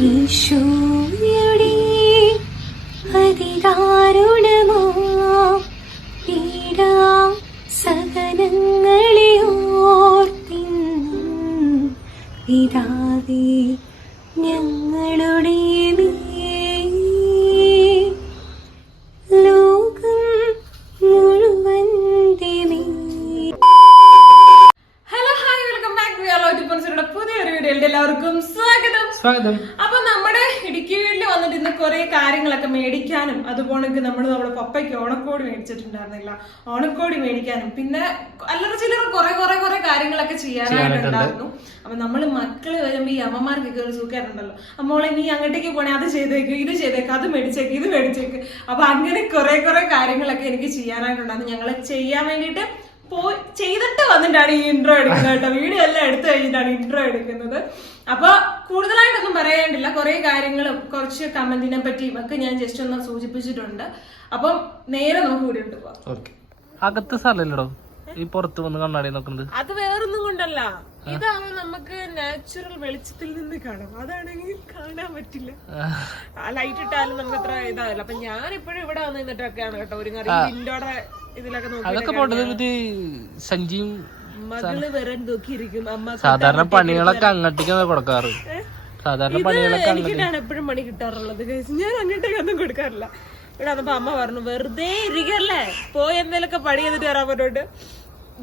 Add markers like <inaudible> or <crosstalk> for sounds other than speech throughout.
ഈശോയുടെ അതിദാരുണമോ? പീഡാ സഹനങ്ങളെ ഓർത്തിന്നും പിതാവേ ഞങ്ങളുടെ അതുപോലെ നമ്മൾ നമ്മുടെ പപ്പയ്ക്ക് ഓണക്കോടി മേടിച്ചിട്ടുണ്ടായിരുന്നില്ല. ഓണക്കോടി മേടിക്കാനും. പിന്നെ അല്ലറ ചില്ലറ കുറെ കുറെ കുറെ കാര്യങ്ങളൊക്കെ ചെയ്യാനായിട്ടുണ്ടായിരുന്നു. അപ്പൊ നമ്മൾ മക്കൾ വരുമ്പോ ഈ അമ്മമാർക്കൊക്കെ ഒരു സുഖമായിട്ടുണ്ടല്ലോ അമ്മോളെ നീ അങ്ങോട്ടേക്ക് പോണേ അത് ചെയ്തേക്ക് ഇത് ചെയ്തേക്ക് അത് മേടിച്ചേക്ക് ഇത് മേടിച്ചേക്ക്. അപ്പൊ അങ്ങനെ കുറെ കുറെ കാര്യങ്ങളൊക്കെ എനിക്ക് ചെയ്യാനായിട്ടുണ്ടായിരുന്നു. ഞങ്ങൾ ചെയ്യാൻ വേണ്ടിയിട്ട് പോയി ചെയ്തിട്ട് വന്നിട്ടാണ് ഈ ഇൻട്രോ എടുക്കുന്നത് കേട്ടോ. വീഡിയോ എല്ലാം എടുത്തു കഴിഞ്ഞിട്ടാണ് ഇൻട്രോ എടുക്കുന്നത്. അപ്പൊ കൂടുതലായിട്ടൊന്നും പറയാനില്ല കുറെ കാര്യങ്ങളും കുറച്ച് കമന്റിനെ പറ്റിയും ഒക്കെ ഞാൻ ജസ്റ്റ് ഒന്ന് സൂചിപ്പിച്ചിട്ടുണ്ട്. അപ്പം നേരെ നമുക്ക് പോവാം. അകത്ത് സ്ഥലല്ലോ ഈ പുറത്ത് വന്ന് കണ്ണാടി നോക്കുന്നത്. അത് വേറൊന്നും കൊണ്ടല്ല. ഇതാണ് നമുക്ക് നാച്ചുറൽ വെളിച്ചത്തിൽ നിന്ന് കാണാം. അതാണെങ്കിൽ കാണാൻ പറ്റില്ല. ആ ലൈറ്റ് ഇട്ടാലും നമുക്ക് അത്ര ഇതാവില്ല. അപ്പൊ ഞാൻ ഇപ്പോഴും ഇവിടെ വന്ന് നിന്നിട്ടൊക്കെയാണ് കേട്ടോ ഒരു വിൻഡോടെ ഇതിലൊക്കെ നോക്കി സഞ്ചിയും മകൾ വരാൻ നോക്കിയിരിക്കും അമ്മ സാധാരണ പണികളൊക്കെ അങ്ങോട്ടേക്കാണ് കൊടുക്കാറ്. സാധാരണ പണികളൊക്കെ എനിക്കിട്ടാണ് എപ്പോഴും പണി കിട്ടാറുള്ളത് ഞാൻ അങ്ങോട്ടേക്കൊന്നും കൊടുക്കാറില്ല. ഇവിടെ വന്നപ്പോ അമ്മ പറഞ്ഞു വെറുതെ ഇരിക്കല്ലേ? പോയി എന്തെങ്കിലുമൊക്കെ പണി ചെയ്തിട്ട് വരാൻ പറഞ്ഞോണ്ട്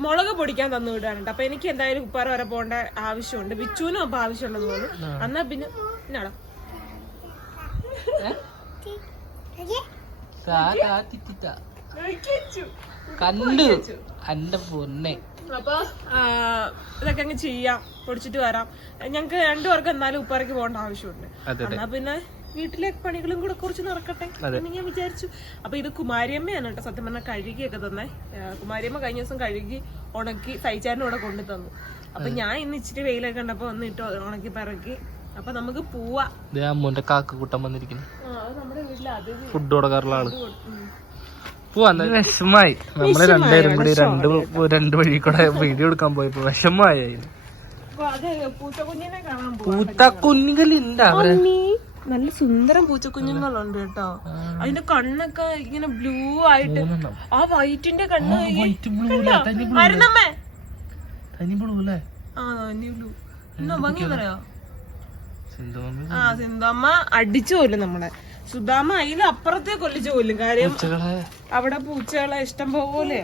മുളക് പൊടിക്കാൻ തന്നു വിടാനുണ്ട്. അപ്പൊ എനിക്ക് എന്തായാലും ഉപ്പാറ വരെ പോകേണ്ട ആവശ്യമുണ്ട്. ബിച്ചുവിനും അപ്പൊ ആവശ്യമുണ്ടെന്ന് തോന്നുന്നു. എന്നാ പിന്നെ എന്നാടാ. കണ്ടു എന്റെ പൊന്നെ. അപ്പൊ ഇതൊക്കെ അങ്ങ് ചെയ്യാം. പൊടിച്ചിട്ട് വരാം. ഞങ്ങക്ക് രണ്ടുപേർക്ക് എന്നാലും ഉപ്പാറയ്ക്ക് പോകേണ്ട ആവശ്യമുണ്ട്. എന്നാ പിന്നെ വീട്ടിലെ പണികളും കൂടെ കുറച്ച് നടക്കട്ടെ എന്ന് ഞാൻ വിചാരിച്ചു. അപ്പൊ ഇത് കുമാരിയമ്മയാണ് കേട്ടോ സത്യം പറഞ്ഞാൽ കഴുകിയൊക്കെ തന്നെ. കുമാരിയമ്മ കഴിഞ്ഞ ദിവസം കഴുകി ഉണക്കി സൈച്ചാറിന്റെ കൂടെ കൊണ്ടു തന്നു. അപ്പൊ ഞാൻ ഇന്ന് ഇച്ചിരി വെയിലൊക്കെ കണ്ടപ്പോ ഒന്ന് ഇട്ട് ഉണക്കി പറക്കി. അപ്പൊ നമുക്ക് പോവാ. ദേ അമ്മൂന്റെ കാക്ക കൂട്ടം വന്നിരിക്കുന്നു. ആ, നമ്മുടെ വീട്ടിലെ അതിഥി. ഫുഡ് കൊടുക്കാറുള്ള ആൾ. വിഷമായി. നമ്മൾ രണ്ടുപേരും കൂടി രണ്ട് രണ്ട് വഴി കൂടെ വീഡിയോ എടുക്കാൻ പോയപ്പോ വിഷമായി അതിന് അപ്പൊ അത് പൂച്ചക്കുഞ്ഞിനെ കാണാൻ പോവാ. പൂത്ത കുഞ്ഞുങ്ങളുണ്ട് അവർ. നീ നല്ല സുന്ദരം പൂച്ചക്കുഞ്ഞുങ്ങളുണ്ട് കേട്ടോ. അതിന്റെ കണ്ണൊക്കെ ഇങ്ങനെ ബ്ലൂ ആയിട്ട്. ആ വൈറ്റിന്റെ കണ്ണ് മരുന്നമ്മേ ആ തനി ബ്ലൂ. എന്നാ ഭംഗി പറയാ സിന്ധു ആ സിന്ധമ്മ അടിച്ചു പോലും നമ്മളെ. സുധാമ അതിൽ അപ്പുറത്തെ കൊല്ലിച്ചു കൊല്ലും. കാര്യം അവിടെ പൂച്ചകളെ ഇഷ്ടം പോലെ.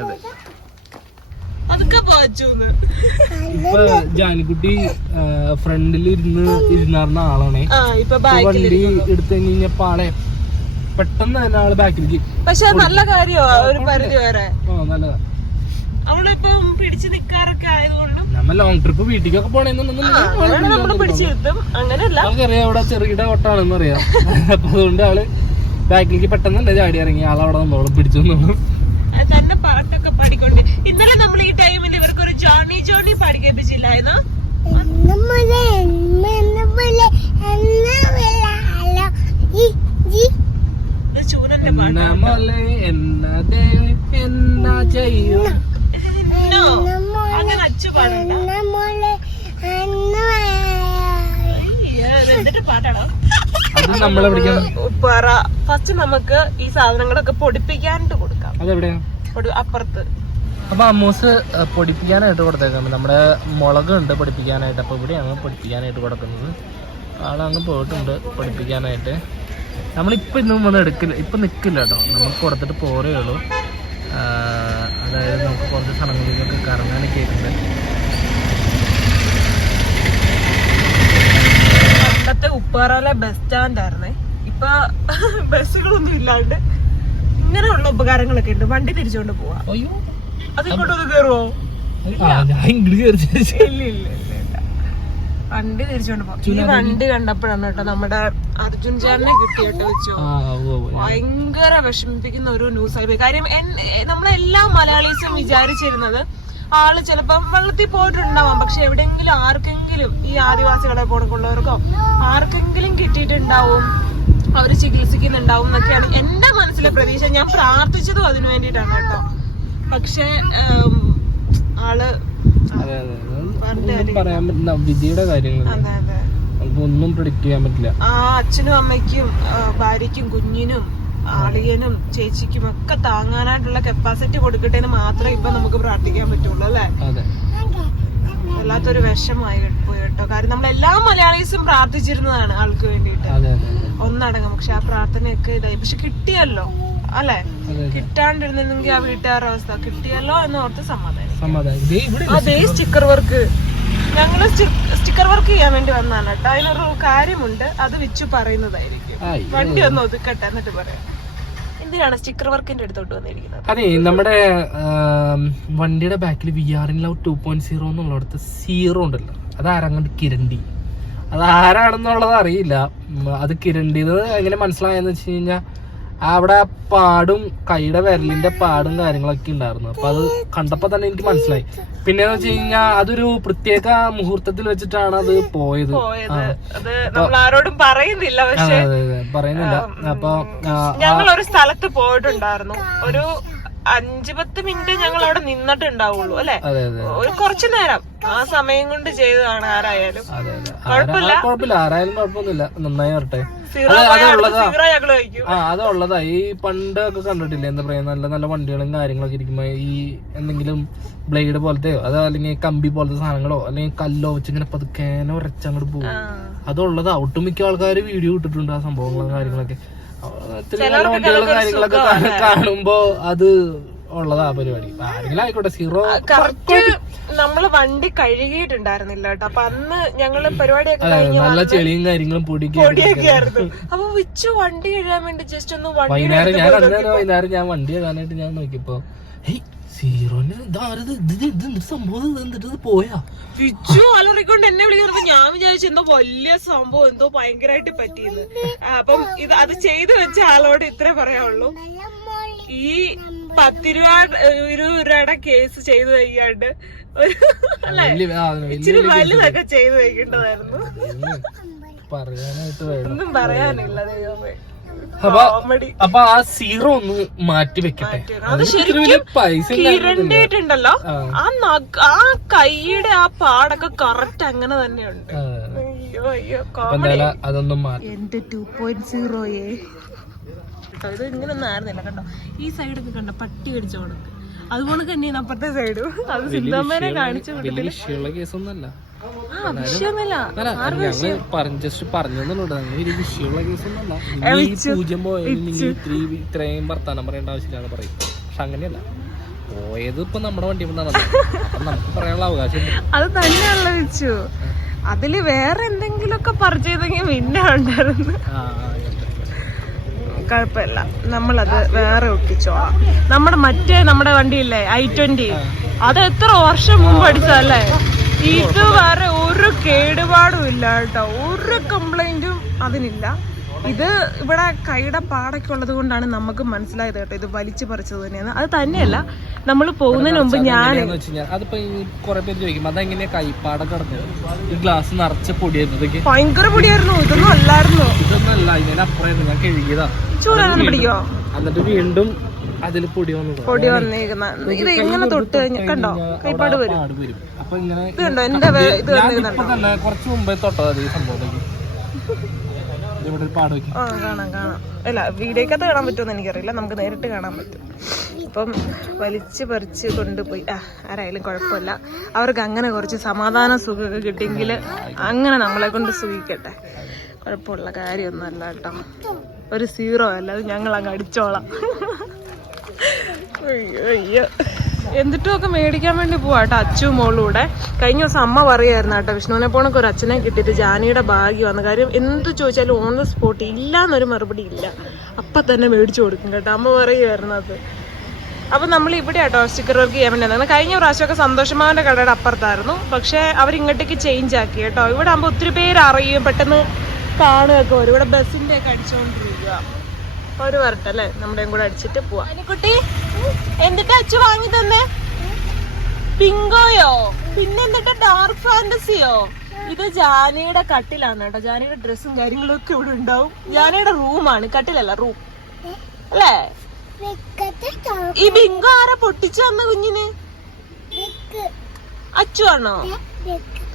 അതെ. അതൊക്കെ പാച്ചൂന്ന്. ഇപ്പൊ ജാനിക്കുട്ടി ഫ്രണ്ടിൽ ഇരുന്ന് ഇരുന്നാർന്ന ആളാണേ. വണ്ടി എടുത്തു കഴിഞ്ഞപ്പോ ആളെ പെട്ടെന്ന് തന്നെ ആൾ ബാക്കിലേക്ക് പക്ഷെ നല്ല കാര്യമാ ഒരു പരിധി വരെ. ആ നല്ലതാ. അവളിപ്പം പിടിച്ചു നിക്കാറൊക്കെ ആയതുകൊണ്ടും നമ്മ ലോങ് ട്രിപ്പ് വീട്ടിലേക്കൊക്കെ അങ്ങനെ നമ്മൾ പിടിച്ചു നിർത്തും അങ്ങനെയല്ല. നമുക്കറിയാം അവിടെ ചെറുകിട കൊട്ടാണെന്ന് അറിയാം. <laughs> അപ്പൊ അതുകൊണ്ട് ആൾ ബാക്കിലേക്ക് പെട്ടെന്നല്ല ചാടി ഇറങ്ങി. ആളവിടെ നമ്മളോട് പിടിച്ചു തന്നെ പാട്ടൊക്കെ പാടിക്കൊണ്ട്. ഇന്നലെ നമ്മൾ ഈ ടൈമിൽ ഇവർക്ക് ഒരു ജോണി ജോണി പാടിക്കേപ്പിച്ചില്ലായിരുന്നു ചൂനന്റെ പാട്ട് എന്നാ ചെയ്യും? എന്നോ അങ്ങനെ അച്ചു പാടണ്ട. പാട്ടാണോ? അത് നമ്മളെ പിടിക്കാം പറ. ഫസ്റ്റ് നമുക്ക് ഈ സാധനങ്ങളൊക്കെ പൊടിപ്പിക്കാനായിട്ട് കൊടുക്കാം. അതെവിടെയാ? പൊടി- അപ്പുറത്ത്. അപ്പൊ അമ്മൂസ് പൊടിപ്പിക്കാനായിട്ട് കൊടുത്തേക്കാം. നമ്മുടെ മുളക് ഉണ്ട് പൊടിപ്പിക്കാനായിട്ട്. അപ്പൊ ഇവിടെയാണ് പൊടിപ്പിക്കാനായിട്ട് കൊടുക്കുന്നത്. ആളങ്ങ് പോയിട്ടുണ്ട് പൊടിപ്പിക്കാനായിട്ട്. നമ്മളിപ്പോ ഇന്നും വന്ന് എടുക്കില്ല ഇപ്പൊ നിക്കില്ല കേട്ടോ. നമുക്ക് കൊടുത്തിട്ട് പോരേ ഉള്ളൂ. അതായത് നമുക്ക് കുറച്ച് സ്ഥലങ്ങളിലൊക്കെ കറങ്ങാനൊക്കെ ആയിട്ടുണ്ട്. പണ്ടത്തെ ഉപ്പാറയിലെ ബസ് സ്റ്റാൻഡ് ആയിരുന്നേ. ഇപ്പൊ <laughs> ബസ്സുകളൊന്നും ഇല്ലാണ്ട് ഇങ്ങനെയുള്ള ഉപകാരങ്ങളൊക്കെ ഉണ്ട്. വണ്ടി തിരിച്ചുകൊണ്ട് പോവാ. അത് ഇങ്ങോട്ടൊന്ന് ഇല്ല ഇല്ല ഇല്ല. വണ്ടി തിരിച്ചുകൊണ്ട് പോകും ഈ വണ്ടി കണ്ടപ്പോഴാണ് കേട്ടോ നമ്മുടെ അർജുൻ ചേട്ടനെ കിട്ടിയിട്ട് വെച്ചോ. ഭയങ്കര വിഷമിപ്പിക്കുന്ന ഒരു ന്യൂസ് ആയി കാര്യം നമ്മളെല്ലാ മലയാളീസും വിചാരിച്ചിരുന്നത് ആൾ ചിലപ്പം വെള്ളത്തിൽ പോയിട്ടുണ്ടാവാം. പക്ഷെ എവിടെയെങ്കിലും ആർക്കെങ്കിലും ഈ ആദിവാസികളെ പോണക്കുള്ളവർക്കോ ആർക്കെങ്കിലും കിട്ടിയിട്ടുണ്ടാവും. അവർ ചികിത്സിക്കുന്നുണ്ടാവും എന്നൊക്കെയാണ് എന്റെ മനസ്സിലെ പ്രതീക്ഷ. ഞാൻ പ്രാർത്ഥിച്ചതും അതിനു വേണ്ടിയിട്ടാണ് കേട്ടോ. പക്ഷേ ആൾ അതെ അത്. ഒന്നും പറയാൻ പറ്റില്ല. വിധിയുടെ കാര്യങ്ങൾ അതെ അതെ. ഇപ്പൊ ഒന്നും പ്രിഡിക്റ്റ് ചെയ്യാൻ പറ്റില്ല. ആ അച്ഛനും അമ്മയ്ക്കും ഭാര്യയ്ക്കും കുഞ്ഞിനും ആളിയനും ചേച്ചിക്കും ഒക്കെ താങ്ങാനായിട്ടുള്ള കപ്പാസിറ്റി കൊടുക്കട്ടെ എന്ന് മാത്രമേ ഇപ്പൊ നമുക്ക് പ്രാർത്ഥിക്കാൻ പറ്റുള്ളൂ അല്ലേ? വല്ലാത്തൊരു വിഷമായി പോയി കേട്ടോ കാര്യം നമ്മൾ എല്ലാ മലയാളീസും പ്രാർത്ഥിച്ചിരുന്നതാണ് ആൾക്ക് വേണ്ടിട്ട് ഒന്നടങ്കം. പക്ഷെ ആ പ്രാർത്ഥനയൊക്കെ ഇതായി. പക്ഷെ കിട്ടിയല്ലോ അല്ലെ? കിട്ടാണ്ടിരുന്നെങ്കിൽ ആ വീട്ടുകാരുടെ അവസ്ഥ. കിട്ടിയല്ലോ എന്ന് ഓർത്ത് സമാധാനം അതേ സ്റ്റിക്കർ വർക്ക് ഞങ്ങൾ സ്റ്റിക്കർ വർക്ക് ചെയ്യാൻ വേണ്ടി വന്നതാണ് കേട്ടോ. അതിനൊരു കാര്യമുണ്ട്. അത് വിച്ചു പറയുന്നതായിരിക്കും. വണ്ടി ഒന്ന് ഒതുക്കട്ടെ എന്നിട്ട് പറയാം. എന്തിനാണ് സ്റ്റിക്കർ വർക്കിന്റെ അടുത്തോട്ട് വന്നിരിക്കുന്നത്? അതെ നമ്മുടെ വണ്ടിയുടെ ബാക്കിൽ we are in love two point zero എന്നുള്ളിടത്ത് സീറോ ഉണ്ടല്ലോ. അത് ആരങ്ങണ്ട് കിരണ്ടി? അത് ആരാണെന്നുള്ളത് അറിയില്ല അത് കിരണ്ടിന്ന് എങ്ങനെ മനസ്സിലായെന്ന് വെച്ച് കഴിഞ്ഞാൽ അവിടെ പാടും കൈയുടെ വിരലിന്റെ പാടും കാര്യങ്ങളൊക്കെ ഉണ്ടായിരുന്നു. അപ്പൊ അത് കണ്ടപ്പോ തന്നെ എനിക്ക് മനസ്സിലായി. പിന്നെന്ന് വെച്ച് കഴിഞ്ഞാൽ അതൊരു പ്രത്യേക മുഹൂർത്തത്തിൽ വെച്ചിട്ടാണ് അത് പോയത്. ആരോടും പറയുന്നില്ല പക്ഷേ പറയുന്നില്ല. അപ്പൊ ഞങ്ങൾ ഒരു സ്ഥലത്ത് പോയിട്ടുണ്ടായിരുന്നു. ഒരു അഞ്ചു പത്ത് മിനിറ്റ് ഞങ്ങൾ അവിടെ നിന്നിട്ടുണ്ടാവുള്ളൂ അല്ലെ? ഒരു കുറച്ചു നേരം. ആ സമയം കൊണ്ട് ചെയ്തതാണ് ആരായാലും. കുഴപ്പമില്ല. കുഴപ്പമില്ല. ആരായാലും കുഴപ്പമൊന്നുമില്ല. നന്നായി വരട്ടെ. അതുള്ളതാ. ഈ പണ്ട് ഒക്കെ കണ്ടിട്ടില്ലേ എന്താ പറയാ നല്ല നല്ല വണ്ടികളും കാര്യങ്ങളൊക്കെ ഇരിക്കുമ്പോ ഈ എന്തെങ്കിലും ബ്ലേഡ് പോലത്തെയോ അതോ അല്ലെങ്കിൽ കമ്പി പോലത്തെ സാധനങ്ങളോ അല്ലെങ്കിൽ കല്ലോ വെച്ച് ഇങ്ങനെ പതുക്കേനെ ഉരച്ചങ്ങോട്ട് പോകും. അതുള്ളതാ. ഒട്ടുമിക്ക ആൾക്കാർ വീഡിയോ ഇട്ടിട്ടുണ്ട് ആ സംഭവങ്ങളും കാര്യങ്ങളൊക്കെ. കാര്യങ്ങളൊക്കെ കാണുമ്പോ അത് ഉള്ളതാ പരിപാടി. ആരെങ്കിലും ആയിക്കോട്ടെ സീറോ കറക്റ്റ് നമ്മൾ വണ്ടി കഴുകിയിട്ടുണ്ടായിരുന്നില്ല കേട്ടോ. അപ്പൊ അന്ന് ഞങ്ങൾ പരിപാടിയൊക്കെ നല്ല ചെളിയും കാര്യങ്ങളും പൊടിയൊക്കെ പൊടിയൊക്കെ ആയിരുന്നു. അപ്പൊ വിച്ചു വണ്ടി കഴുകാൻ വേണ്ടി ജസ്റ്റ് ഒന്ന് വണ്ടി വൈകുന്നേരം ഞാൻ വൈകുന്നേരം ഞാൻ വണ്ടി കഴുകാനായിട്ട് ഞാൻ നോക്കിയപ്പോ ഹേയ് സീറോന്റെ ഇതാരത് ഇത് ഇത് എന്ത് സംഭവം? ഇത് എന്നിട്ട് ഇത് പോയാ? വിച്ചു അലറിക്കൊണ്ട് എന്നെ വിളിക്കുന്നപ്പോ ഞാൻ വിചാരിച്ചു എന്തോ വലിയ സംഭവം എന്തോ ഭയങ്കരമായിട്ട് പറ്റിയത് അപ്പം ഇത് അത് ചെയ്തു വെച്ച ആളോട് ഇത്രേ പറയാനുള്ളൂ ഈ പത്ത് രൂപ ഇരുപത് രൂപയുടെ കേസ് ചെയ്തു ഒരു അല്ലെ? വലിയ ഇച്ചിരി വലുതൊക്കെ ചെയ്തു വേണം. ഒന്നും പറയാനില്ല ദൈവമേ. അപ്പൊ അപ്പൊ ആ സീറോ ഒന്ന് മാറ്റി വെക്കട്ടെ. അത് ശരിക്കും പൈസ കിരണ്ടിട്ടുണ്ടല്ലോ ആ. ആ നഖ ആ കൈയുടെ ആ പാടൊക്കെ കറക്റ്റ് അങ്ങനെ തന്നെയുണ്ട്. അയ്യോ അയ്യോ കോമഡി അതൊന്നും മാറ്റി എന്റെ ടു പോയിന്റ് സീറോയെ കേട്ടോ ഇത് ഇങ്ങനൊന്നും ആയിരുന്നില്ല കണ്ടോ ഈ സൈഡൊക്കെ കണ്ടോ പട്ടി കടിച്ചു കൊടുക്കും അതുപോലെ തന്നെയാണ് അപ്പുറത്തെ സൈഡും അത് സിന്താമ്മേനെ കാണിച്ചു വലിയ ഞങ്ങൾ പറഞ്ഞ ജസ്റ്റ് അങ്ങനെ വിഷയമുള്ള കേസൊന്നല്ല ഈ പൂജ്യം പോയാലും നിങ്ങൾ ഇത്രയും ഇത്രയും വർത്താനം പറയേണ്ട ആവശ്യമില്ലാന്ന് പറയും. പക്ഷെ അങ്ങനെയല്ല. പോയത് ഇപ്പൊ നമ്മുടെ വണ്ടി അപ്പൊ നമുക്ക് പറയാനുള്ള അവകാശം അത് തന്നെയല്ല വെച്ചു അതിൽ വേറെ എന്തെങ്കിലുമൊക്കെ പറിച്ചെങ്കിൽ പിന്നെ ഉണ്ടായിരുന്നു കുഴപ്പമില്ല. നമ്മളത് വേറെ ഒട്ടിച്ചോളാം നമ്മുടെ മറ്റേ നമ്മുടെ വണ്ടിയില്ലേ ഐ ട്വന്റി. അത് എത്ര വർഷം മുമ്പ് അടിച്ചതല്ലേ? ഇത് വേറെ ഒരു കേടുപാടും ഇല്ല കേട്ടോ. ഒരു കംപ്ലൈന്റും അതിനില്ല. ഇത് ഇവിടെ കൈയുടെ പാടൊക്കെ ഉള്ളത് കൊണ്ടാണ് നമുക്ക് മനസ്സിലായത് കേട്ടോ. ഇത് വലിച്ചു പറിച്ചത് തന്നെയാണ്. അത് തന്നെയല്ല നമ്മൾ പോകുന്നതിന് മുമ്പ് ഞാൻ അതിപ്പോ ഈ കുറെ പേര് ചോദിക്കും അതെങ്ങനെയാ ഗ്ലാസ് നിറച്ച ഭയങ്കര പൊടിയായിരുന്നു. ഇതൊന്നും അല്ലായിരുന്നു. ചൂടാ ഇതിനപ്പുറമായിരുന്നു ഞാൻ കഴുകിയതാ. ചൂടാണെന്ന് പിടിക്കോ എന്നിട്ട് വീണ്ടും അതിൽ പൊടി വന്നു പൊടി വന്നിരിക്കുന്ന ഇത് ഇങ്ങനെ തൊട്ട് കണ്ടോ? കൈപ്പാട് വരും. അപ്പൊ ഇങ്ങനെ ഇത് കണ്ടോ? എന്റെ ഇത് തന്നെ കുറച്ച് മുമ്പേ തൊട്ടോ ഈ സംഭവത്തേക്ക്. ഇവിടെ പാട് കാണാം കാണാം. അല്ല വീഡിയോക്കകത്ത് കാണാൻ പറ്റുമെന്ന് എനിക്കറിയില്ല. നമുക്ക് നേരിട്ട് കാണാൻ പറ്റും. അപ്പം വലിച്ച് പറിച്ച് കൊണ്ടുപോയി. ആ ആരായാലും കുഴപ്പമില്ല. അവർക്ക് അങ്ങനെ കുറച്ച് സമാധാന സുഖമൊക്കെ കിട്ടിയെങ്കിൽ അങ്ങനെ നമ്മളെ കൊണ്ട് സുഖിക്കട്ടെ. കുഴപ്പമുള്ള കാര്യമൊന്നുമല്ല കേട്ടോ. ഒരു സീറോ അല്ല അത് ഞങ്ങൾ അങ്ങ് അടിച്ചോളാം. അയ്യോ അയ്യോ. എന്നിട്ടും ഒക്കെ മേടിക്കാൻ വേണ്ടി പോവാ കേട്ടോ അച്ചു മോളൂടെ കഴിഞ്ഞ ദിവസം അമ്മ പറയായിരുന്നു കേട്ടോ വിഷ്ണുവിനെ പോണൊക്കെ ഒരു അച്ഛനെ കിട്ടിയിട്ട് ജാനിയുടെ ഭാഗ്യമാണ് കാര്യം എന്ത് ചോദിച്ചാലും ഓൺ ദ സ്പോട്ട് ഇല്ല എന്നൊരു മറുപടി ഇല്ല. അപ്പൊ തന്നെ മേടിച്ചു കൊടുക്കും കേട്ടോ അമ്മ പറയുമായിരുന്നു അത്. അപ്പൊ നമ്മൾ ഇവിടെ ആട്ടോ സ്റ്റിക്കർ വർക്ക് ചെയ്യാൻ വേണ്ടി കഴിഞ്ഞ പ്രാവശ്യമൊക്കെ സന്തോഷമാവന്റെ കടയുടെ അപ്പുറത്തായിരുന്നു. പക്ഷെ അവർ ഇങ്ങോട്ടേക്ക് ചേഞ്ച് ആക്കി കേട്ടോ. ഇവിടെ ആകുമ്പോൾ ഒത്തിരി പേര് അറിയും പെട്ടെന്ന് കാണുകയൊക്കെ വരും. ഇവിടെ ബസ്സിന്റെ ഒക്കെ അടിച്ചുകൊണ്ടിരിക്കുക ഒരു വരട്ടെ അല്ലേ? നമ്മുടെയും കൂടെ അടിച്ചിട്ട് പോവാ. കുട്ടി എന്നിട്ട് അച്ഛ വാങ്ങി തന്നേ? പിങ്കോയോ പിന്നെന്തിട്ട് ഡാർക്ക് ഫാന്റസിയോ ഇത് ജാനയുടെ കട്ടിലാണ് കേട്ടോ. ജാനയുടെ ഡ്രസ്സും കാര്യങ്ങളും ഒക്കെ ഇവിടെ ഉണ്ടാവും. ജാനയുടെ റൂമാണ് കട്ടിലല്ല റൂം അല്ലേ? ഈ ബിങ്കോ ആരാ പൊട്ടിച്ചു തന്ന കുഞ്ഞിന്? അച്ചു ആണോ?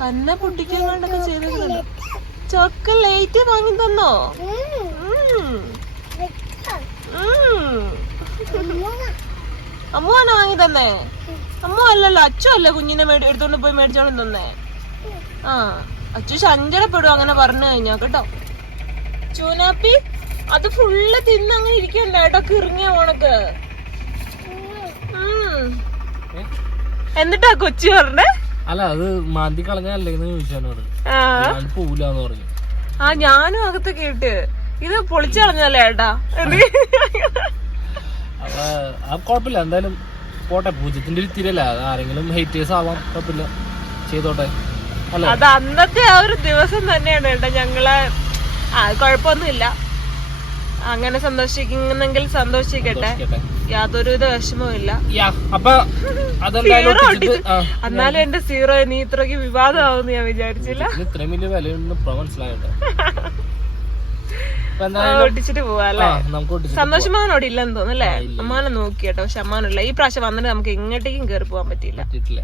തന്നെ പൊട്ടിക്കാൻ കൊണ്ടൊക്കെ ചെയ്തേക്കുന്നുണ്ട് ചോക്ലേറ്റ് വാങ്ങി തന്നോ? അമ്മുവാണ് വാങ്ങി തന്നേ. അമ്മു അല്ലല്ലോ അച്ചു അല്ലേ കുഞ്ഞിനെ മേടി എടുത്തോണ്ട് പോയി മേടിച്ചോണ്ട് തന്നേ. ആ അച്ചു ശഞ്ചലപ്പെടും അങ്ങനെ പറഞ്ഞു കഴിഞ്ഞാ കേട്ടോ. ചൂനാപ്പി അത് ഫുള്ള് തിന്ന് അങ്ങനെ ഇരിക്കണ്ട കേട്ടോ കിറങ്ങിയ ഓണക്ക്. എന്നിട്ടാ കൊച്ചി പറഞ്ഞേ? അല്ല അത് മാന്തി കളഞ്ഞല്ലേ ചോദിച്ചാനോട് പോവില്ലാന്ന് പറഞ്ഞു. ആ ഞാനും അകത്ത് കേട്ട്. ഇത് പൊളിച്ചു കളഞ്ഞല്ലേ ഏട്ടാ <laughs> കുഴപ്പമില്ല. എന്തായാലും പോട്ടെ. പൂജ്യത്തിന്റെ ഒരു തിരല്ല ആരെങ്കിലും ഹേറ്റേഴ്സ് ആവാം. കുഴപ്പമില്ല. ചെയ്തോട്ടെ. അത് അന്നത്തെ ആ ഒരു ദിവസം തന്നെയാണ് കേട്ടോ ഞങ്ങൾ ആ കുഴപ്പമൊന്നുമില്ല. അങ്ങനെ സന്തോഷിക്കുന്നെങ്കിൽ സന്തോഷിക്കട്ടെ. യാതൊരു യാതൊരുവിധ വിഷമവും ഇല്ല. എന്നാലും എന്റെ സീറോ നീ ഇത്രയ്ക്ക് വിവാദമാവുമെന്ന് ഞാൻ വിചാരിച്ചില്ല. ഇത്രയും വലിയ വിലയുണ്ടെന്ന് ഇപ്പൊ <laughs> മനസ്സിലായിട്ടോ അപ്പൊ ആ, എന്തായാലും ഒട്ടിച്ചിട്ട് പോവാ ആ അല്ലേ നമുക്ക് ഒട്ടിച്ചിട്ട് സന്തോഷമാനോട് ഇല്ലെന്ന് തോന്നുന്നല്ലേ. അമ്മാനെ നോക്കി കേട്ടോ പക്ഷെ അമ്മാനല്ല ഈ പ്രാവശ്യം വന്നിട്ട് നമുക്ക് എങ്ങോട്ടേക്കും കയറി പോകാൻ പറ്റിയില്ല.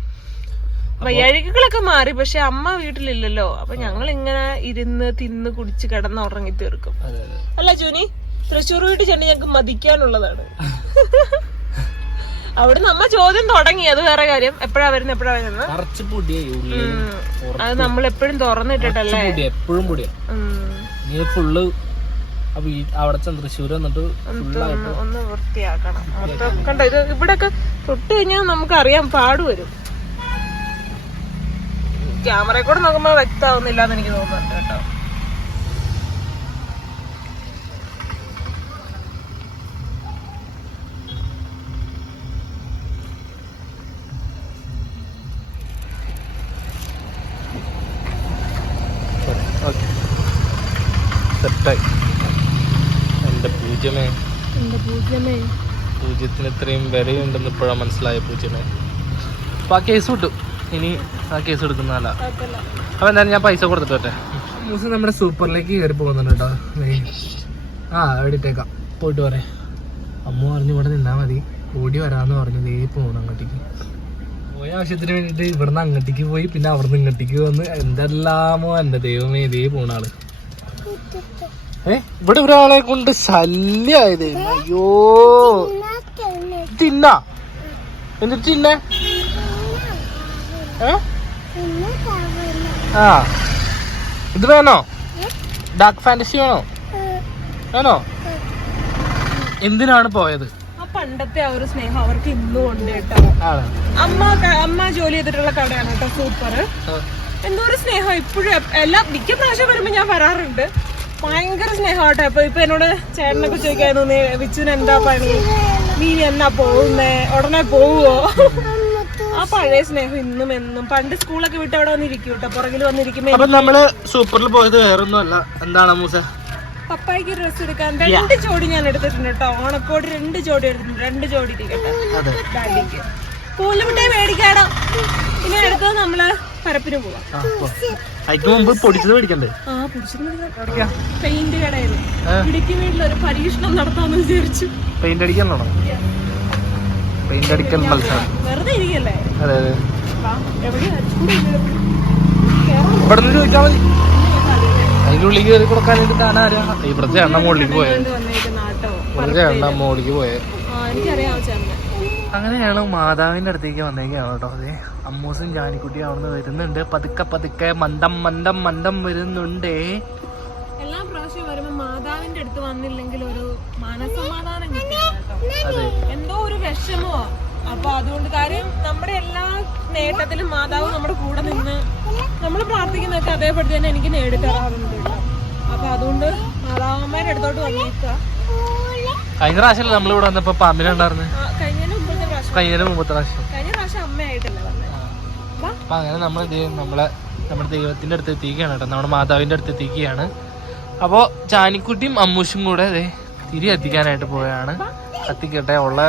വയ്യാഴികളൊക്കെ മാറി പക്ഷെ അമ്മ വീട്ടിലില്ലല്ലോ. അപ്പൊ ഞങ്ങൾ ഇങ്ങനെ ഇരുന്ന് തിന്ന് കുടിച്ച് കിടന്ന് ഉറങ്ങി തീർക്കും. അല്ല ജൂനി തൃശ്ശൂർ വീട്ടിൽ ചെന്ന് ഞങ്ങൾക്ക് മതിക്കാനുള്ളതാണ്. <laughs> അവിടെ നമ്മ ചോദ്യം തുടങ്ങി അത് വേറെ കാര്യം. എപ്പോഴാ വരുന്നത് എപ്പോഴാ വരുന്നത് അത് നമ്മൾ എപ്പോഴും തുറന്നിട്ടിട്ടല്ലേ എപ്പോഴും പൊടിയാ. ഫുള്ള് വീ അവിടെ ചെന്ന് തൃശ്ശൂർ വന്നിട്ട് ഒന്ന് ഒന്ന് വൃത്തിയാക്കണം. മൊത്തം കണ്ടോ ഇത് ഇവിടൊക്കെ തൊട്ട് കഴിഞ്ഞാൽ നമുക്ക് അറിയാൻ പാടുവരും ക്യാമറ കൂടെ നോക്കുമ്പോ വ്യക്തമാവുന്നില്ല എന്ന് എനിക്ക് തോന്നുന്നുണ്ട് കേട്ടോ ഓക്കെ സെറ്റായി എന്റെ പൂജ്യമേ? എന്റെ പൂജ്യമേ. പൂജ്യത്തിന് ഇത്രയും വിലയുണ്ടെന്ന് ഇപ്പോഴാണ് മനസ്സിലായ പൂജ്യമേ. അപ്പോൾ ആ കേസ് വിട്ടു. ഇനി ആ കേസ് എടുക്കുന്നതല്ല. അപ്പോൾ എന്തായാലും ഞാൻ പൈസ കൊടുത്തിട്ട് വരട്ടെ. മൂസ് നമ്മുടെ സൂപ്പറിലേക്ക് കയറി പോകുന്നുണ്ട് കേട്ടോ. ആ എടുത്തേക്കാം പോയിട്ട് പറ അമ്മ പറഞ്ഞു ഇവിടെ നിന്നാ മതി. ഓടി വരാമെന്ന് പറഞ്ഞു ദേ പോകുന്നു അങ്ങോട്ടേക്ക്. പോയ ആവശ്യത്തിന് വേണ്ടിട്ട് ഇവിടുന്ന് അങ്ങോട്ടേക്ക് പോയി പിന്നെ അവിടുന്ന് ഇങ്ങോട്ടേക്ക് വന്ന് എന്തെല്ലാമോ എന്റെ ദൈവമേ ദേ പോണ ആൾ. ഏ? ഇവിടെ ഒരാളെ കൊണ്ട് ശല്യായത്. അയ്യോ. തിന്ന? എന്നിട്ട് തിന്നെ? ആ. ഇത് വേണോ? ഡാർക്ക് ഫാന്റസി വേണോ? വേണോ? എന്തിനാണ് പോയത്? ആ പണ്ടത്തെ ആ ഒരു സ്നേഹം അവർക്ക് ഇന്നും ഉണ്ട് കേട്ടോ. അമ്മ അമ്മ ജോലി ചെയ്തിട്ടുള്ള കടയാണ് കേട്ടോ സൂപ്പർ എന്തോ ഒരു സ്നേഹം ഇപ്പോഴും എല്ലാ മിക്ക പ്രാവശ്യം വരുമ്പോ ഞാൻ വരാറുണ്ട്. ഭയങ്കര സ്നേഹമാട്ടോ. അപ്പൊ ഇപ്പൊ എന്നോട് ചേട്ടനൊക്കെ ചോദിക്കായിരുന്നു നീ വിച്ചുന് എന്താ പണി? നീ എന്നാ പോകുന്നേ? ഉടനെ പോവോ ആ പഴയ സ്നേഹം ഇന്നും എന്നും. പണ്ട് സ്കൂളൊക്കെ വിട്ട് അവിടെ വന്നിരിക്കും കേട്ടോ. പുറകിൽ വന്നിരിക്കുമ്പോ അപ്പൊ നമ്മൾ സൂപ്പറിൽ പോയത് വേറൊന്നും അല്ല എന്താണ് മൂസ? പപ്പായ്ക്ക് ഡ്രസ് എടുക്കാൻ രണ്ട് ജോഡി ഞാൻ എടുത്തിട്ടുണ്ട് കേട്ടോ. ഓണക്കോടി രണ്ട് ജോഡി എടുത്തിട്ടുണ്ട്. രണ്ട് ജോഡി ഇരിക്കട്ടെ. ഡാഡിക്ക് കൂലുമുട്ടേ മേടിക്കാടോ? ഇനി അടുത്തത് നമ്മൾ? പരപ്പിന് പോവാം. അതിക്ക് മുമ്പ് പൊടിച്ചത് മേടിക്കണ്ടേ? ആ പെയിന്റ് കടയിൽ ആ. ഇടുക്കി വീട്ടിൽ ഒരു പരീക്ഷണം നടത്താമെന്ന് വിചാരിച്ചു. പെയിന്റ് പെയിന്റ് അടിക്കൽ മത്സരം. വെറുതെ ഇരിക്കല്ലേ? അതെ അതെ. ഇവിടെ നിന്ന് ചോദിച്ചാൽ മതി. കയറി കൊടുക്കാനായിട്ട് ഇവിടുത്തെ എണ്ണ മുകളിലേക്ക് ഇവിടുത്തെ എണ്ണ മുകളിലേക്ക് പോയത് എനിക്കറിയാം ചേട്ടനെ. അങ്ങനെയാണ് മാതാവിന്റെ അടുത്തേക്ക് വന്നേക്കാണ് കേട്ടോ. അതെ അമ്മൂസും ജാനിക്കുട്ടി അവിടുന്ന് വരുന്നുണ്ട്. പതുക്കെ പതുക്കെ മന്ദം മന്ദം മന്ദം വരുന്നുണ്ട്. എല്ലാ പ്രാവശ്യം വരുമ്പോ മാതാവിന്റെ അടുത്ത് വന്നില്ലെങ്കിൽ ഒരു മനസമാധാനം കിട്ടില്ല എന്തോ ഒരു വിഷമോ അപ്പൊ അതുകൊണ്ട് കാര്യം നമ്മുടെ എല്ലാ നേട്ടത്തിലും മാതാവ് നമ്മുടെ കൂടെ നിന്ന് നമ്മൾ പ്രാർത്ഥിക്കുന്നൊക്കെ അതേപടി തന്നെ എനിക്ക് നേടിത്തരാറുണ്ട് അപ്പൊ അതുകൊണ്ട് മാതാവന്മാരുടെ അടുത്തോട്ട് വന്നേക്ക കഴിഞ്ഞ പ്രാവശ്യം നമ്മളിവിടെ വന്നപ്പോ പാമ്പിനെ കഴിഞ്ഞ കഴിഞ്ഞ മുമ്പത്തെ പ്രാവശ്യം കഴിഞ്ഞ പ്രാവശ്യം അമ്മയായിട്ടല്ലേ വന്നത് വാ. അപ്പൊ അങ്ങനെ നമ്മൾ നമ്മളെ നമ്മുടെ ദൈവത്തിന്റെ അടുത്ത് എത്തിക്കുകയാണ് കേട്ടോ. നമ്മുടെ മാതാവിന്റെ അടുത്ത് എത്തിക്കുകയാണ് അപ്പോൾ ചാനിക്കുട്ടിയും അമ്മൂശും കൂടെ അതെ തിരി എത്തിക്കാനായിട്ട് പോവുകയാണ്. എത്തിക്കട്ടെ ഉള്ള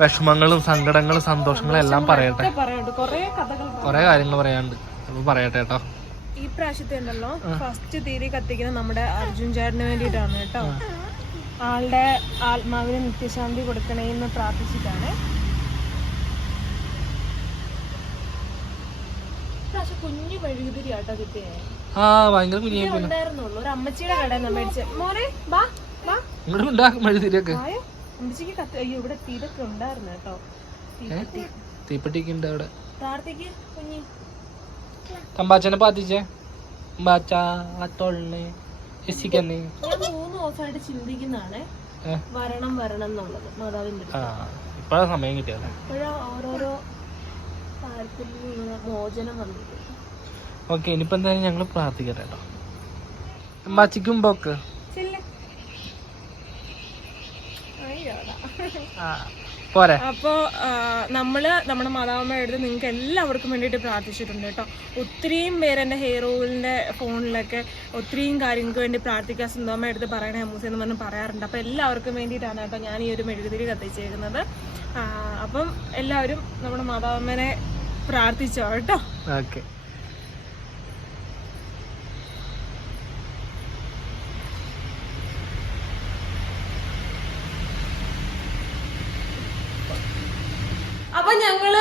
വിഷമങ്ങളും സങ്കടങ്ങളും സന്തോഷങ്ങളും എല്ലാം പറയട്ടെ. കുറെ കാര്യങ്ങൾ പറയാനുണ്ട്. അപ്പൊ പറയട്ടെ കേട്ടോ. ഈ പ്രാവശ്യത്തെ ഉണ്ടല്ലോ ഫസ്റ്റ് തീരി കത്തിക്കുന്നത് നമ്മുടെ അർജുൻ ചേട്ടന് വേണ്ടിയിട്ടാണ് കേട്ടോ. ആളുടെ ആത്മാവിന് നിത്യശാന്തി കൊടുക്കണേന്ന് പ്രാർത്ഥിച്ചിട്ടാണ്. ഇപ്രാവശ്യം കുഞ്ഞു മെഴുകുതിരി ആട്ടോ കിട്ടിയേ. ആ ഭയങ്കര ഉണ്ടായിരുന്നുള്ളൂ. ഒരു അമ്മച്ചിയുടെ കടയിൽ നിന്ന് മേടിച്ച. മോനെ ബാ ബാ ഇങ്ങോട്ട് ഉണ്ടാക്കും മഴുതിരിയൊക്കെ ആയോ അമ്മച്ചിക്ക് കത്ത് അയ്യോ ഇവിടെ തീരൊക്കെ ഉണ്ടായിരുന്നു കേട്ടോ. തീപ്പെട്ടി. തീപ്പെട്ടിക്ക് ഉണ്ട് അവിടെ. പ്രാർത്ഥിക്ക് കുഞ്ഞി. തമ്പാച്ചനെ പാത്തിച്ചേ എസിക്കന്നെ ഞാൻ മൂന്ന് ദിവസമായിട്ട് ചിന്തിക്കുന്നതാണ്. വരണം വരണം എന്നുള്ളത്. മാതാവിന്റെ ആ ഇപ്പഴാ സമയം കിട്ടിയത്. ഇപ്പോഴാ ഓരോരോ കാര്യത്തിൽ മോചനം വന്നത് ഓക്കെ ഇനിയിപ്പോ എന്തായാലും ഞങ്ങൾ പ്രാർത്ഥിക്കട്ടെ കേട്ടോ. അമ്മാച്ചിക്കും പോക്ക്. പോരെ. അപ്പോ നമ്മൾ നമ്മൾ നമ്മുടെ മാതാവമ്മയുടെ എടുത്ത് നിങ്ങൾക്ക് എല്ലാവർക്കും വേണ്ടിയിട്ട് പ്രാർത്ഥിച്ചിട്ടുണ്ട് കേട്ടോ. ഒത്തിരിയും പേര് എന്റെ ഹെയർ ഫോണിലൊക്കെ ഒത്തിരിയും കാര്യങ്ങൾക്ക് വേണ്ടി പ്രാർത്ഥിക്കാൻ സ്വന്തമ്മ എടുത്ത് പറയണേ അമ്മൂസ എന്ന് പറഞ്ഞ് പറയാറുണ്ട്. അപ്പോൾ എല്ലാവർക്കും വേണ്ടിയിട്ടാണ് കേട്ടോ ഞാൻ ഈ ഒരു മെഴുകുതിരി കത്തിച്ചേക്കുന്നത്. അപ്പം എല്ലാവരും നമ്മുടെ മാതാവമ്മനെ പ്രാർത്ഥിച്ചോ കേട്ടോ. ഓക്കെ അപ്പൊ ഞങ്ങൾ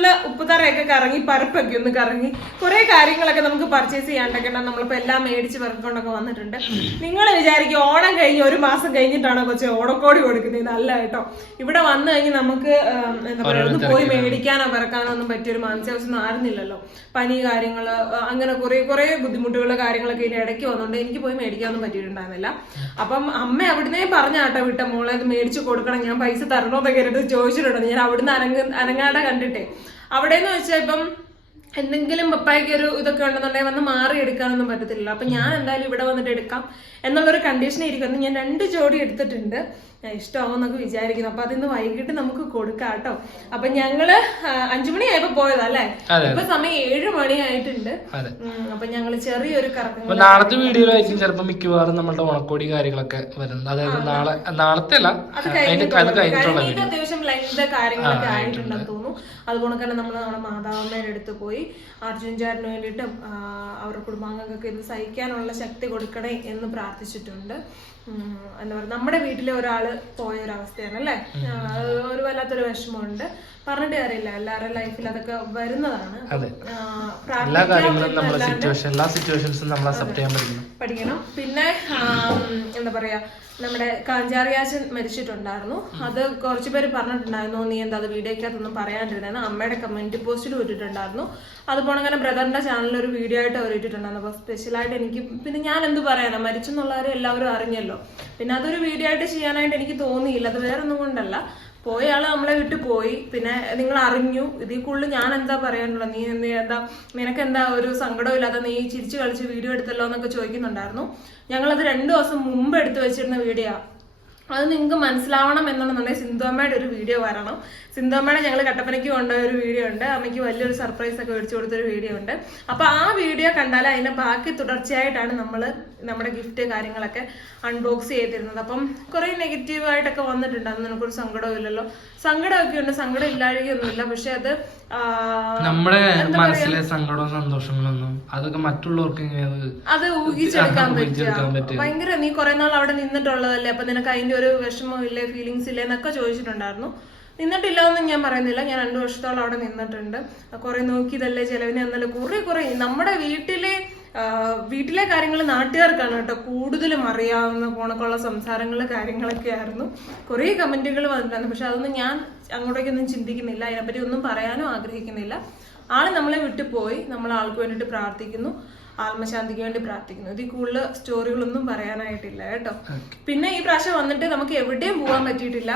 ഒന്ന് ഫുള്ള് കറങ്ങി പരപ്പൊക്കെ ഒന്ന് കറങ്ങി. കുറെ കാര്യങ്ങളൊക്കെ നമുക്ക് പർച്ചേസ് ചെയ്യാണ്ടൊക്കെ ഉണ്ട്. നമ്മളിപ്പോ എല്ലാം മേടിച്ച് പെറുക്കൊണ്ടൊക്കെ വന്നിട്ടുണ്ട്. നിങ്ങൾ വിചാരിക്കും ഓണം കഴിഞ്ഞ് ഒരു മാസം കഴിഞ്ഞിട്ടാണോ കൊച്ചെ ഓണക്കോടി കൊടുക്കുന്നത്? നല്ല കേട്ടോ. ഇവിടെ വന്നു കഴിഞ്ഞ് നമുക്ക് എന്താ പറയുക ഒന്ന് പോയി മേടിക്കാനോ പെറക്കാനോ ഒന്നും പറ്റിയൊരു മാനസികാവസ്ഥ ആയിരുന്നില്ലല്ലോ. പനി കാര്യങ്ങൾ ആ, അങ്ങനെ കുറെ കുറെ ബുദ്ധിമുട്ടുകൾ കാര്യങ്ങളൊക്കെ ഇതിന്റെ ഇടയ്ക്ക് വന്നുകൊണ്ട് എനിക്ക് പോയി മേടിക്കാനൊന്നും പറ്റിയിട്ടുണ്ടായിരുന്നില്ല. അപ്പം അമ്മ അവിടുന്നേ പറഞ്ഞാട്ടോ വിട്ട മോളെ ഇത് മേടിച്ചു കൊടുക്കണം ഞാൻ പൈസ തരണോന്നൊക്കെ എന്നൊക്കെ ചോദിച്ചിട്ടുണ്ട്. ഞാൻ അവിടുന്ന് അനങ്ങ അനങ്ങാട കണ്ടിട്ടേ. അവിടെ എന്ന് വെച്ചാൽ ഇപ്പം എന്തെങ്കിലും പപ്പായ്ക്ക് ഒരു ഇതൊക്കെ ഉണ്ടെന്നുണ്ടെങ്കിൽ വന്ന് മാറി എടുക്കാനൊന്നും പറ്റത്തില്ല അപ്പൊ ഞാൻ എന്തായാലും ഇവിടെ വന്നിട്ട് എടുക്കാം എന്നുള്ളൊരു കണ്ടീഷൻ ഇരിക്കുന്നു. ഞാൻ രണ്ട് ജോഡി എടുത്തിട്ടുണ്ട്. ഞാൻ ഇഷ്ടമാവുമെന്നൊക്കെ വിചാരിക്കുന്നു. അപ്പൊ അതിന്ന് വൈകിട്ട് നമുക്ക് കൊടുക്കാം കേട്ടോ. അപ്പൊ ഞങ്ങൾ അഞ്ചുമണിയായപ്പോ അഞ്ചു മണിയായപ്പോ പോയതല്ലേ. ഇപ്പൊ സമയം ഏഴ് മണിയായിട്ടുണ്ട്. അപ്പൊ ഞങ്ങൾ ചെറിയൊരു കറക്കം നാളത്തെ വീഡിയോയിലായിരിക്കും ചിലപ്പോ മിക്കവാറും നമ്മളുടെ ഉണക്കോടി കാര്യങ്ങളൊക്കെ വരുന്നത്. അതായത് നാളെ നാളത്തെ അല്ല അത് കഴിഞ്ഞിട്ടുള്ള അത്യാവശ്യം ലെങ്ത് കാര്യങ്ങളൊക്കെ ആയിട്ടുണ്ടെന്ന് തോന്നുന്നു അതുപോലെ തന്നെ നമ്മൾ നമ്മുടെ മാതാവമ്മയുടെ അടുത്ത് പോയി അർജുൻ ചാരന് വേണ്ടിയിട്ടും അവരുടെ കുടുംബാംഗങ്ങൾക്ക് ഇത് സഹിക്കാനുള്ള ശക്തി കൊടുക്കണേ എന്ന് പ്രാർത്ഥിച്ചിട്ടുണ്ട്. എന്താ പറയുക നമ്മുടെ വീട്ടിലെ ഒരാൾ പോയ ഒരു അവസ്ഥയാണ് അല്ലേ ഒരു വല്ലാത്തൊരു വിഷമമുണ്ട്. പറഞ്ഞിട്ട് കാര്യമില്ല. എല്ലാവരുടെ ലൈഫിൽ അതൊക്കെ വരുന്നതാണ്. എല്ലാ കാര്യങ്ങളും നമ്മളെ സിറ്റുവേഷൻ എല്ലാ സിറ്റുവേഷൻസും നമ്മൾ അക്സെപ്റ്റ് ചെയ്യാൻ പഠിക്കണം പഠിക്കണം. പിന്നെ എന്താ പറയാ നമ്മുടെ കാഞ്ചാറിയാച്ചൻ മരിച്ചിട്ടുണ്ടായിരുന്നു. അത് കുറച്ച് പേര് പറഞ്ഞിട്ടുണ്ടായിരുന്നു. നീ എന്താ അത് വീഡിയോക്കകത്തൊന്നും പറയാണ്ടിരുന്നതെന്ന് അമ്മയുടെ കമന്റ് പോസ്റ്റിൽ ഇട്ടിട്ടുണ്ടായിരുന്നു. അതുപോലെ അങ്ങനെ ബ്രദറിന്റെ ചാനലിൽ ഒരു വീഡിയോ ആയിട്ട് അവർ ഇട്ടിട്ടുണ്ടായിരുന്നു. അപ്പോൾ സ്പെഷ്യലായിട്ട് എനിക്ക് പിന്നെ ഞാൻ എന്ത് പറയാനാ? മരിച്ചെന്നുള്ളവരെ എല്ലാവരും അറിഞ്ഞല്ലോ. പിന്നെ അതൊരു വീഡിയോ ആയിട്ട് ചെയ്യാനായിട്ട് എനിക്ക് തോന്നിയില്ല. അത് വേറൊന്നും കൊണ്ടല്ല. പോയ ആൾ നമ്മളെ വിട്ട് പോയി. പിന്നെ നിങ്ങൾ അറിഞ്ഞു. ഇതിൽ കൂടുതൽ ഞാൻ എന്താ പറയാനുള്ളത്? നീ എന്ത് നിനക്ക് എന്താ ഒരു സങ്കടം ഇല്ലാതെ നീ ചിരിച്ചു കളിച്ച് വീഡിയോ എടുത്തല്ലോ എന്നൊക്കെ ചോദിക്കുന്നുണ്ടായിരുന്നു. ഞങ്ങളത് രണ്ടു ദിവസം മുമ്പ് എടുത്തു വെച്ചിരുന്ന വീഡിയോ അത് നിങ്ങൾക്ക് മനസ്സിലാവണം എന്നുണ്ടെന്നുണ്ടെങ്കിൽ സിന്ധുവമ്മയുടെ ഒരു വീഡിയോ വരണം. സിന്ധുവമ്മയുടെ ഞങ്ങൾ കട്ടപ്പനയ്ക്ക് കൊണ്ടുപോയ ഒരു വീഡിയോ ഉണ്ട്. അമ്മയ്ക്ക് വലിയൊരു സർപ്രൈസ് ഒക്കെ മേടിച്ചു കൊടുത്തൊരു വീഡിയോ ഉണ്ട്. അപ്പൊ ആ വീഡിയോ കണ്ടാൽ അതിന്റെ ബാക്കി തുടർച്ചയായിട്ടാണ് നമ്മൾ നമ്മുടെ ഗിഫ്റ്റ് കാര്യങ്ങളൊക്കെ അൺബോക്സ് ചെയ്തിരുന്നത്. അപ്പം കുറെ നെഗറ്റീവ് ആയിട്ടൊക്കെ വന്നിട്ടുണ്ട്. അത് നമുക്കൊരു സങ്കടവും ഇല്ലല്ലോ. സങ്കടമൊക്കെ ഉണ്ട്. സങ്കടം ഇല്ലാഴികയൊന്നുമില്ല. പക്ഷെ അത് നമ്മുടെ മനസ്സിലെ സങ്കടവും സന്തോഷങ്ങളൊന്നും അതൊക്കെ മറ്റുള്ളവർക്ക് അത് ഊഹിച്ചെടുക്കാൻ പറ്റും. ഭയങ്കര നീ കുറെ നാൾ അവിടെ നിന്നിട്ടുള്ളതല്ലേ? അപ്പൊ നിനക്ക് അതിന്റെ ഒരു വിഷമം ഇല്ലേ? ഫീലിങ്സ് ഇല്ലേ? എന്നൊക്കെ ചോദിച്ചിട്ടുണ്ടായിരുന്നു. നിന്നിട്ടില്ല എന്നും ഞാൻ പറയുന്നില്ല. ഞാൻ രണ്ടു വർഷത്തോളം അവിടെ നിന്നിട്ടുണ്ട്. കുറെ നോക്കിയതല്ലേ ചെലവിന് എന്നല്ല കുറെ കുറെ നമ്മുടെ വീട്ടിലെ വീട്ടിലെ കാര്യങ്ങൾ നാട്ടുകാർക്കാണ് കേട്ടോ കൂടുതലും അറിയാവുന്ന പോണക്കുള്ള സംസാരങ്ങൾ കാര്യങ്ങളൊക്കെ ആയിരുന്നു. കുറേ കമന്റുകൾ വന്നിട്ടുണ്ടായിരുന്നു പക്ഷെ അതൊന്നും ഞാൻ അങ്ങോട്ടേക്കൊന്നും ചിന്തിക്കുന്നില്ല. അതിനെപ്പറ്റി ഒന്നും പറയാനും ആഗ്രഹിക്കുന്നില്ല. ആൾ നമ്മളെ വിട്ടു പോയി. നമ്മൾ ആൾക്ക് വേണ്ടിയിട്ട് പ്രാർത്ഥിക്കുന്നു. ആത്മശാന്തിക്ക് വേണ്ടി പ്രാർത്ഥിക്കുന്നു. ഇതിൽ കൂടുതൽ സ്റ്റോറികളൊന്നും പറയാനായിട്ടില്ല കേട്ടോ. പിന്നെ ഈ പ്രാവശ്യം വന്നിട്ട് നമുക്ക് എവിടെയും പോകാൻ പറ്റിയിട്ടില്ല.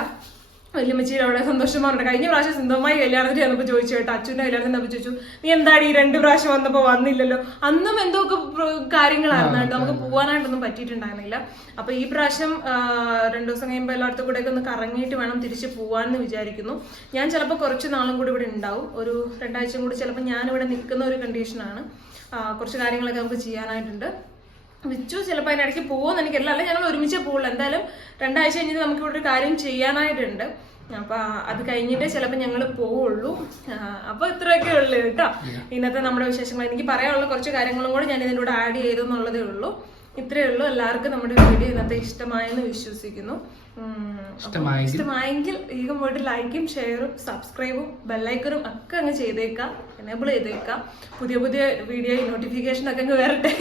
വല്യമ്മച്ചിയുടെ അവിടെ സന്തോഷമാറുണ്ട് കഴിഞ്ഞ പ്രാവശ്യം സ്വന്തമായി കല്യാണത്തിന് ചെന്നപ്പോൾ ചോദിച്ചു കേട്ടോ അച്ഛന്റെ കല്യാണത്തിന് വന്നപ്പോൾ ചോദിച്ചു നീ എന്താടി ഈ രണ്ട് പ്രാവശ്യം വന്നപ്പോൾ വന്നില്ലല്ലോ? അന്നും എന്തൊക്കെ കാര്യങ്ങളായിരുന്നു കേട്ടോ നമുക്ക് പോകാനായിട്ടൊന്നും പറ്റിയിട്ടുണ്ടായിരുന്നില്ല. അപ്പൊ ഈ പ്രാവശ്യം രണ്ടു ദിവസം കഴിയുമ്പോൾ എല്ലായിടത്തും കൂടെ ഒന്ന് കറങ്ങിയിട്ട് വേണം തിരിച്ച് പോകാമെന്ന് വിചാരിക്കുന്നു. ഞാൻ ചിലപ്പോൾ കുറച്ച് നാളും കൂടി ഇവിടെ ഉണ്ടാവും. ഒരു രണ്ടാഴ്ചയും കൂടി ചിലപ്പോൾ ഞാനിവിടെ നിൽക്കുന്ന ഒരു കണ്ടീഷനാണ് കുറച്ച് കാര്യങ്ങളൊക്കെ നമുക്ക് ചെയ്യാനായിട്ടുണ്ട്. വിച്ചു ചിലപ്പോൾ അതിനിടയ്ക്ക് പോകുമെന്ന് എനിക്കല്ല അല്ല ഞങ്ങൾ ഒരുമിച്ച് പോകുള്ളൂ എന്തായാലും രണ്ടാഴ്ച കഴിഞ്ഞിട്ട് നമുക്ക് ഇവിടെ ഒരു കാര്യം ചെയ്യാനായിട്ടുണ്ട്. അപ്പൊ അത് കഴിഞ്ഞിട്ട് ചിലപ്പോൾ ഞങ്ങൾ പോവുള്ളൂ. അപ്പൊ ഇത്രയൊക്കെ ഉള്ളു കേട്ടോ. ഇന്നത്തെ നമ്മുടെ വിശേഷങ്ങൾ. എനിക്ക് പറയാനുള്ള കുറച്ച് കാര്യങ്ങളും കൂടെ ഞാൻ ഇതിന്റെ കൂടെ ആഡ് ചെയ്തു എന്നുള്ളതേ ഉള്ളൂ. ഇത്രയേ ഉള്ളൂ. എല്ലാവർക്കും നമ്മുടെ വീഡിയോ ഇന്നത്തെ ഇഷ്ടമായെന്ന് വിശ്വസിക്കുന്നു. ഇഷ്ടമായെങ്കിൽ? ഈ കമ്പോട്ട് പോയിട്ട് ലൈക്കും ഷെയറും സബ്സ്ക്രൈബും ബെല്ലൈക്കനും ഒക്കെ അങ്ങ് ചെയ്തേക്കാം. എനേബിൾ ചെയ്തേക്കാം. പുതിയ പുതിയ വീഡിയോ നോട്ടിഫിക്കേഷൻ ഒക്കെ അങ്ങ് വരട്ടെ.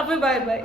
അപ്പൊ ബൈ ബൈ